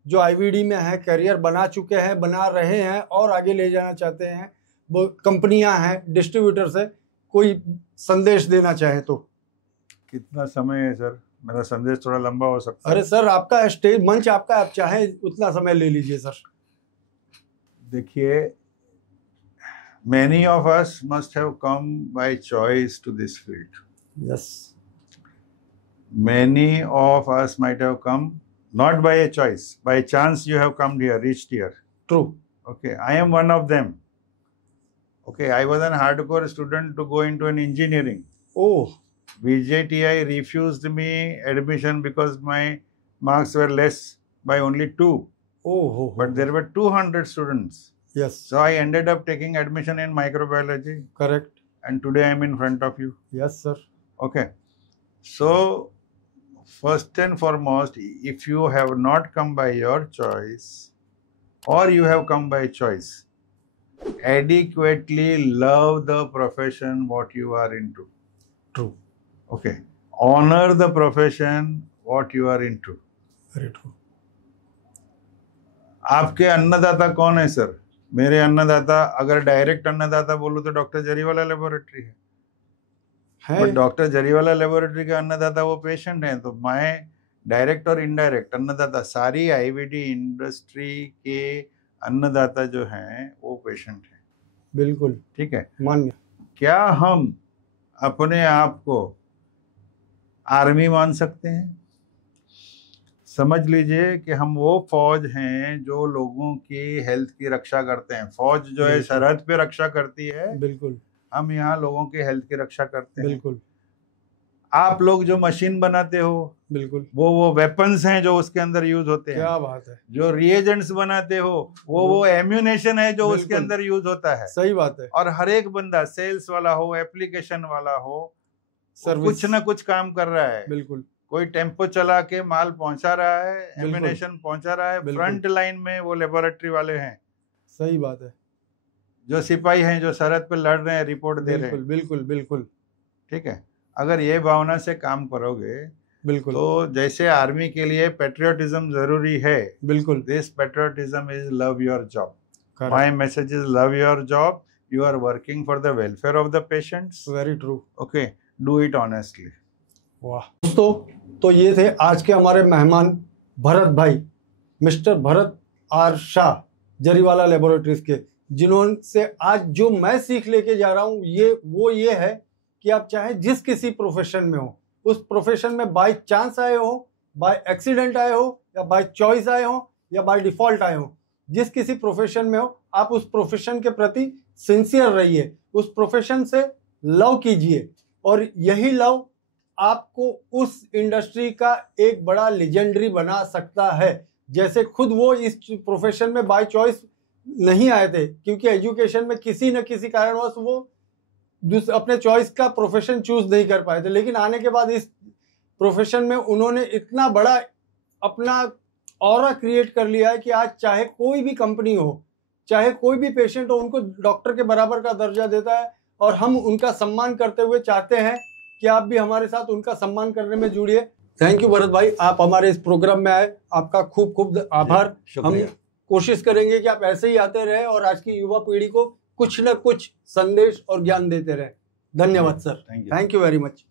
जो IVD में है, करियर बना चुके हैं, बना रहे हैं और आगे ले जाना चाहते हैं, वो कंपनियां हैं, डिस्ट्रीब्यूटर्स है, कोई संदेश देना चाहे तो। कितना समय है सर? मेरा संदेश थोड़ा लंबा हो सकता है। अरे सर, आपका स्टेज मंच आपका, आप चाहे उतना समय ले लीजिए सर। देखिए, many of us must have come by choice to this field. Yes, Many of us might have come not by a choice, by chance you have come here, reached here. True, Okay, I am one of them. Okay, I was an hardcore student to go into an engineering. Oh, VJTI refused me admission because my marks were less by only 2. Oh, But there were 200 students. Yes, So I ended up taking admission in microbiology, correct, and today I am in front of you. Yes sir, Okay. So, first and foremost, if you have not come by your choice, or you have come by choice, adequately love the profession what you are into. True, Okay. Honor the profession what you are into. Very true. आपके अन्नदाता कौन है sir? मेरे अन्नदाता, अगर direct अन्नदाता बोलूं तो डॉक्टर जरीवाला लेबोरेटरी है। बट डॉक्टर जरीवाला लेबोरेटरी का अन्नदाता वो पेशेंट है, तो माय डायरेक्ट और इनडायरेक्ट अन्नदाता, सारी आईवीडी इंडस्ट्री के अन्नदाता जो हैं वो पेशेंट हैं। बिल्कुल ठीक है, मान्य। क्या हम अपने आप को आर्मी मान सकते हैं? समझ लीजिए कि हम वो फौज हैं जो लोगों की हेल्थ की रक्षा करते हैं। फौज जो है सरहद पे रक्षा करती है, बिल्कुल। हम यहाँ लोगों की हेल्थ की रक्षा करते हैं। बिल्कुल। आप लोग जो मशीन बनाते हो, बिल्कुल, वो वेपन्स हैं जो उसके अंदर यूज होते हैं। क्या बात है। जो रिएजेंट्स बनाते हो, वो एम्यूनेशन है जो उसके अंदर यूज होता है। सही बात है। और हर एक बंदा, सेल्स वाला हो, एप्लीकेशन वाला हो, कुछ ना कुछ काम कर रहा है। बिल्कुल। कोई टेम्पो चला के माल पहुंचा रहा है, एम्यूनेशन पहुंचा रहा है। फ्रंट लाइन में वो लेबोरेटरी वाले हैं। सही बात है। जो सिपाही हैं जो सरहद पे लड़ रहे हैं, रिपोर्ट दे रहे हैं। बिल्कुल बिल्कुल। ठीक है, अगर ये भावना से काम करोगे, बिल्कुल, तो जैसे आर्मी के लिए पेट्रियोटिज्म जरूरी है, बिल्कुल, this patriotism is love your job. My message is love your job. You are working for the welfare of the patients. Very true. Okay, do it honestly. वाह दोस्तों, तो ये थे आज के हमारे मेहमान भरत भाई, mister Bharat R Shah, Jariwala laboratories के, जिन्होंने आज जो मैं सीख लेके जा रहा हूँ ये है कि आप चाहे जिस किसी प्रोफेशन में हो, उस प्रोफेशन में बाय चांस आए हो, बाय एक्सीडेंट आए हो, या बाय चॉइस आए हो, या बाय डिफॉल्ट आए हो, जिस किसी प्रोफेशन में हो, आप उस प्रोफेशन के प्रति सिंसियर रहिए, उस प्रोफेशन से लव कीजिए, और यही लव आपको उस इंडस्ट्री का एक बड़ा लेजेंडरी बना सकता है। जैसे खुद वो इस प्रोफेशन में बाय चॉइस नहीं आए थे, क्योंकि एजुकेशन में किसी न किसी कारणवश वो अपने चॉइस का प्रोफेशन चूज नहीं कर पाए थे, लेकिन आने के बाद इस प्रोफेशन में उन्होंने इतना बड़ा अपना ऑरा क्रिएट कर लिया है कि आज चाहे कोई भी कंपनी हो, चाहे कोई भी पेशेंट हो, उनको डॉक्टर के बराबर का दर्जा देता है, और हम उनका सम्मान करते हुए चाहते हैं कि आप भी हमारे साथ उनका सम्मान करने में जुड़िए। थैंक यू भरत भाई, आप हमारे इस प्रोग्राम में आए, आपका खूब खूब आभार। हम कोशिश करेंगे कि आप ऐसे ही आते रहे और आज की युवा पीढ़ी को कुछ न कुछ संदेश और ज्ञान देते रहे। धन्यवाद sir, thank you very much.